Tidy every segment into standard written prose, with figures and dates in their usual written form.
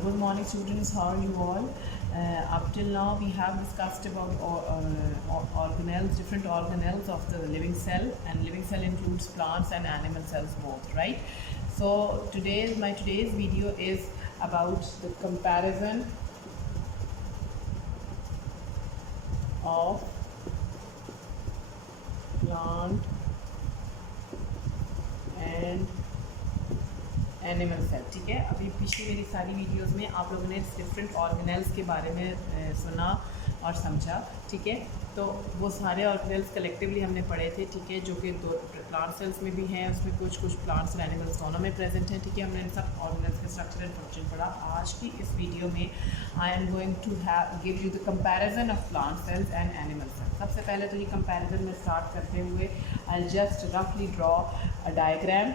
Good morning, students. How are you all? Up till now, we have discussed about organelles, different organelles of the living cell, and living cell includes plants and animal cells both, right? So today's video is about the comparison of plant and animal cell. ठीक है, अभी पिछली मेरी सारी videos में आप लोगों ने डिफरेंट ऑर्गेनेल्स के बारे में सुना और समझा. ठीक है, तो वो सारे ऑर्गेनेल्स कलेक्टिवली हमने पढ़े थे. ठीक है, जो कि दो प्लांट सेल्स में भी हैं, उसमें कुछ प्लांट्स और एनिमल्स दोनों में प्रेजेंट हैं. ठीक है, हमने इन सब ऑर्गेनेल्स के स्ट्रक्चर एंड फंक्शन पढ़ा. आज की इस वीडियो में I am going to give you the comparison of plant cells and animal cells. सबसे पहले तो ये कंपैरिजन में स्टार्ट करते हुए आई जस्ट रफली ड्रॉ अ डायग्राम.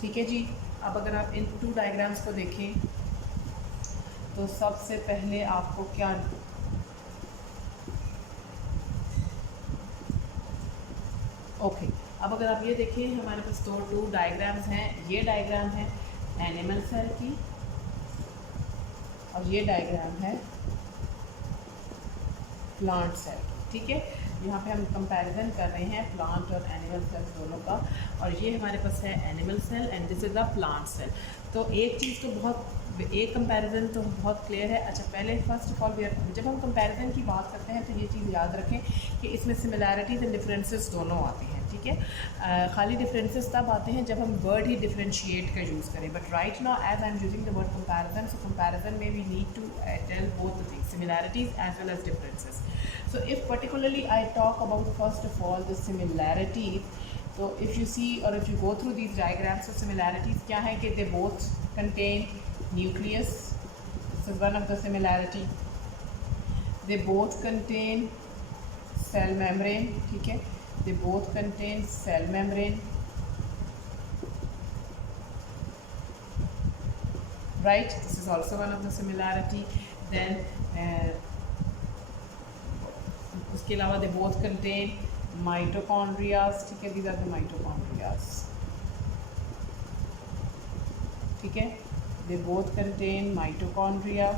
ठीक है जी, अब अगर आप इन टू डायग्राम्स को देखें तो सबसे पहले आपको क्या ओके अब अगर आप ये देखें, हमारे पास दो टू डायग्राम्स हैं. ये डायग्राम है एनिमल सेल की और ये डायग्राम है प्लांट सेल की. ठीक है, यहाँ पे हम कंपैरिजन कर रहे हैं प्लांट और एनिमल सेल दोनों का. और ये हमारे पास है animal cell and this is the plant cell. तो एक चीज़ तो एक कंपैरिजन तो बहुत क्लियर है. अच्छा, पहले फर्स्ट ऑफ ऑल जब हम कंपैरिजन की बात करते हैं तो ये चीज़ याद रखें कि इसमें सिमिलैरिटीज़ एंड डिफरेंसेस दोनों आती हैं. ठीक है, खाली डिफरेंसेस तब आते हैं जब हम वर्ड ही डिफरेंशिएट का यूज़ करें. But right now as I am using the word comparison, so comparison में we need to tell both the things, similarities as well as differences. So if particularly I talk about first of all the similarities, so if you see or if you go through these diagrams, so similarities क्या है कि they both contain nucleus. This is one of the similarity. They both contain cell membrane. ठीक है, they both contain cell membrane, right? This is also one of the similarity. Then उसके अलावा दे both contain माइटोकॉन्ड्रियाज. ठीक है, these are the mitochondrias. ठीक है, they both contain mitochondria.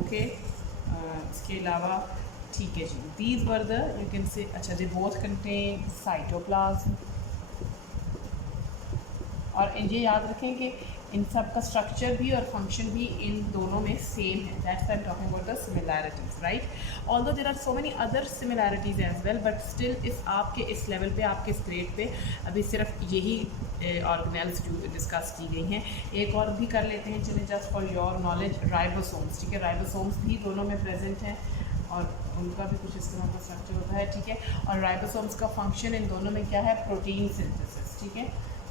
Okay, इसके अलावा ठीक है जी, these were the you can say. अच्छा, दे बोथ कंटेन साइटोप्लाज्म. और ये याद रखें कि इन सब का स्ट्रक्चर भी और फंक्शन भी इन दोनों में सेम है. That's I am talking about the similarities, right? Although there are so many other similarities as well, but still इस लेवल पे, आपके इस ग्रेड पे अभी सिर्फ यही ऑर्गेनेल्स डिस्कस की गई हैं. एक और भी कर लेते हैं, चलिए, just for your knowledge, ribosomes. ठीक है, राइबोसोम्स भी दोनों में प्रेजेंट हैं और उनका भी कुछ इस तरह का स्ट्रक्चर होता है. ठीक है, और राइबोसोम्स का फंक्शन इन दोनों में क्या है? Protein synthesis. ठीक है,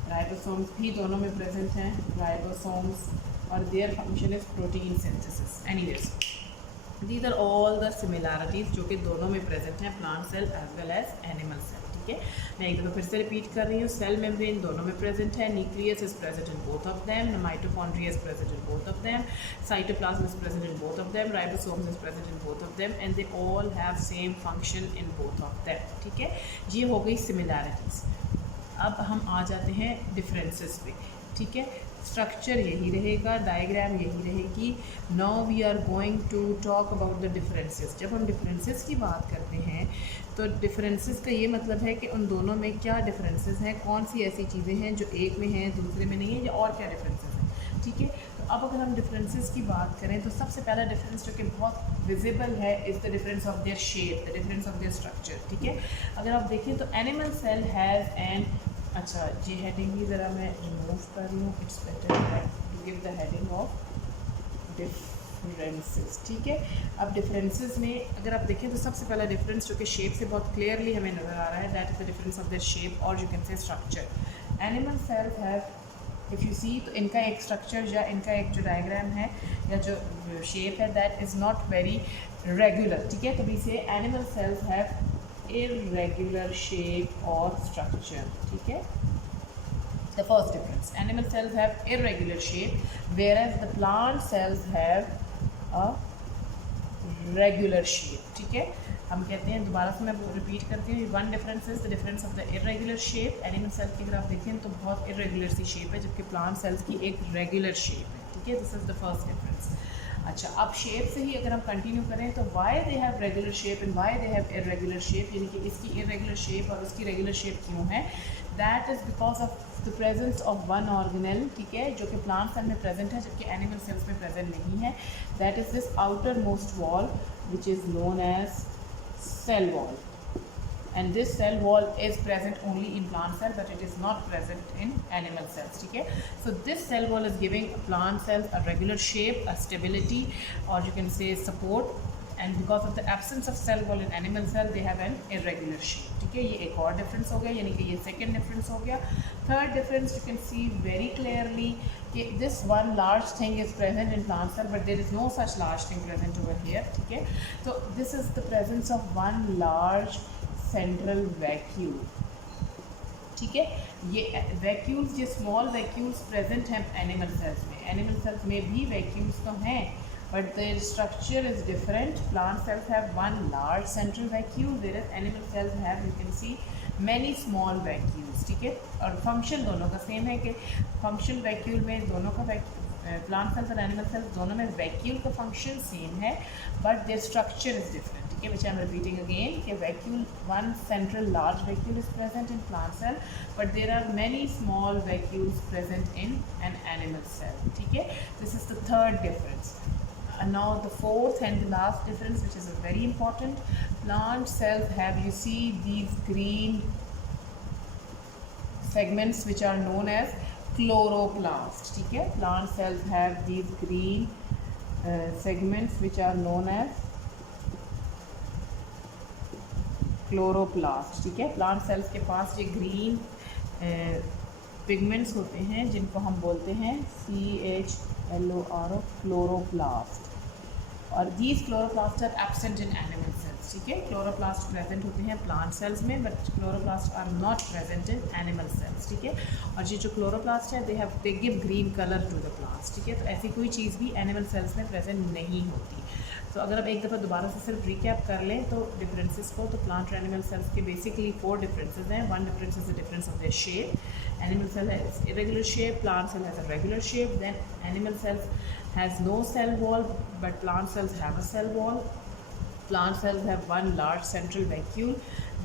राइबोसोम्स भी दोनों में प्रेजेंट हैं, राइबोसोम्स, और their function is protein synthesis. Anyways, these are all the similarities जो कि दोनों में प्रेजेंट हैं, plant cell as well as animal cell. ठीक है, मैं एक दफ़ा फिर से रिपीट कर रही हूँ. सेल मेम्ब्रेन दोनों में प्रेजेंट है, nucleus is present in both of them, mitochondria is present in both of them, cytoplasm is present in both of them, ribosomes is present in both of them, and they all have same function in both of them. ठीक है, ये हो गई similarities. अब हम आ जाते हैं differences पे. ठीक है, स्ट्रक्चर यही रहेगा, डायग्राम यही रहेगी. Now we are going to talk about the differences. जब हम डिफरेंसेस की बात करते हैं तो डिफरेंसेस का ये मतलब है कि उन दोनों में क्या डिफरेंसेस हैं, कौन सी ऐसी चीज़ें हैं जो एक में हैं दूसरे में नहीं है, या और क्या डिफरेंसेस हैं. ठीक है, तो अब अगर हम डिफरेंसेस की बात करें तो सबसे पहला डिफरेंस जो कि बहुत विजिबल है is the difference of their shape, the difference of there structure. ठीक है, अगर आप देखें तो एनिमल सेल हैज़ एन. अच्छा, ये हेडिंग भी ज़रा मैं रिमूव कर रही हूँ. It's better to give the heading of differences. ठीक है, अब डिफरेंसेस में अगर आप देखें तो सबसे पहला डिफरेंस जो कि शेप से बहुत क्लियरली हमें नज़र आ रहा है, that is the difference of their shape, और you can say structure. Animal cells have, if you see, तो इनका एक स्ट्रक्चर या इनका एक जो डायग्राम है या जो शेप है, that is not very regular. ठीक है, तो वी से animal cells have irregular shape or structure. ठीक है, the first difference, animal cells have irregular shape whereas the plant cells have a regular shape. ठीक है, हम कहते हैं, दोबारा से मैं रिपीट करती हूँ, one difference is the difference of the irregular shape. Animal cell की अगर आप देखें तो बहुत इरेगुलर सी शेप है, जबकि प्लांट सेल्स की एक रेगुलर शेप है. ठीक है, this is the first difference. अच्छा, अब शेप से ही अगर हम कंटिन्यू करें तो why they have regular shape and why they have irregular shape, यानी कि इसकी इरेगुलर शेप और उसकी रेगुलर शेप क्यों है. That is because of the presence of one organelle. ठीक है, जो कि प्लांट सेल में प्रेजेंट है जबकि एनिमल सेल्स में प्रेजेंट नहीं है. That is this outer most wall which is known as cell wall, and this cell wall is present only in plant cell but it is not present in animal cells. ठीक है, so this cell wall is giving plant cells a regular shape, a stability, or you can say support, and because of the absence of cell wall in animal cell they have an irregular shape. ठीक है, ये एक और difference हो गया, यानी कि ये सेकेंड डिफरेंस हो गया. Third difference, you can see very clearly कि this one large thing is present in plant cell but there is no such large thing present over here. ठीक है, तो this is the presence of one large central vacuole. ठीक है, ये vacuoles, ये small vacuoles present हैं animal cells में. Animal cells में भी वैक्यूल्स तो हैं but their structure is different. Plant cells have one large central vacuole whereas animal cells have, you can see, many small vacuoles. ठीक है, और फंक्शन दोनों का सेम है कि फंक्शन वैक्यूल में दोनों का प्लांट सेल्स और एनिमल सेल्स दोनों में वैक्यूल का फंक्शन सेम है but their structure is different. ठीक है, which I am repeating again कि vacuole, one central large vacuole is present in plant cell but there are many small vacuoles present in an animal cell. ठीक है, this is the third difference. And now the fourth and the last difference, which is very important, plant cells have, you see, these green segments which are known as chloroplast. ठीक है, plant cells have these green segments which are known as chloroplast. ठीक है, plant cells के पास ये green pigments होते हैं जिनको हम बोलते हैं CHLORO, क्लोरोप्लास्ट. और these chloroplast are absent in animal cells. ठीक है, क्लोरोप्लास्ट प्रेजेंट होते हैं प्लांट सेल्स में but chloroplast are not present in animal cells. ठीक है, और ये जो क्लोरोप्लास्ट है they give green colour to the plants. ठीक है, तो ऐसी कोई चीज़ भी एनिमल सेल्स में प्रेजेंट नहीं होती. तो अगर आप एक दफ़ा दोबारा से सिर्फ रिकैप कर लें तो डिफरेंसेस को, तो प्लांट और एनिमल सेल्स के बेसिकली 4 डिफरेंसेस हैं. One difference is the difference of their shape. Animal cell has irregular shape, plant cell has a regular shape. Then animal cells has no cell wall, but plant cells have a cell wall. Plant cells have one large central vacuole,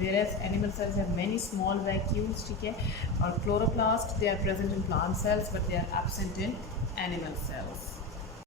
whereas animal cells have many small vacuoles. ठीक है, और chloroplast, they are present in plant cells, but they are absent in animal cells.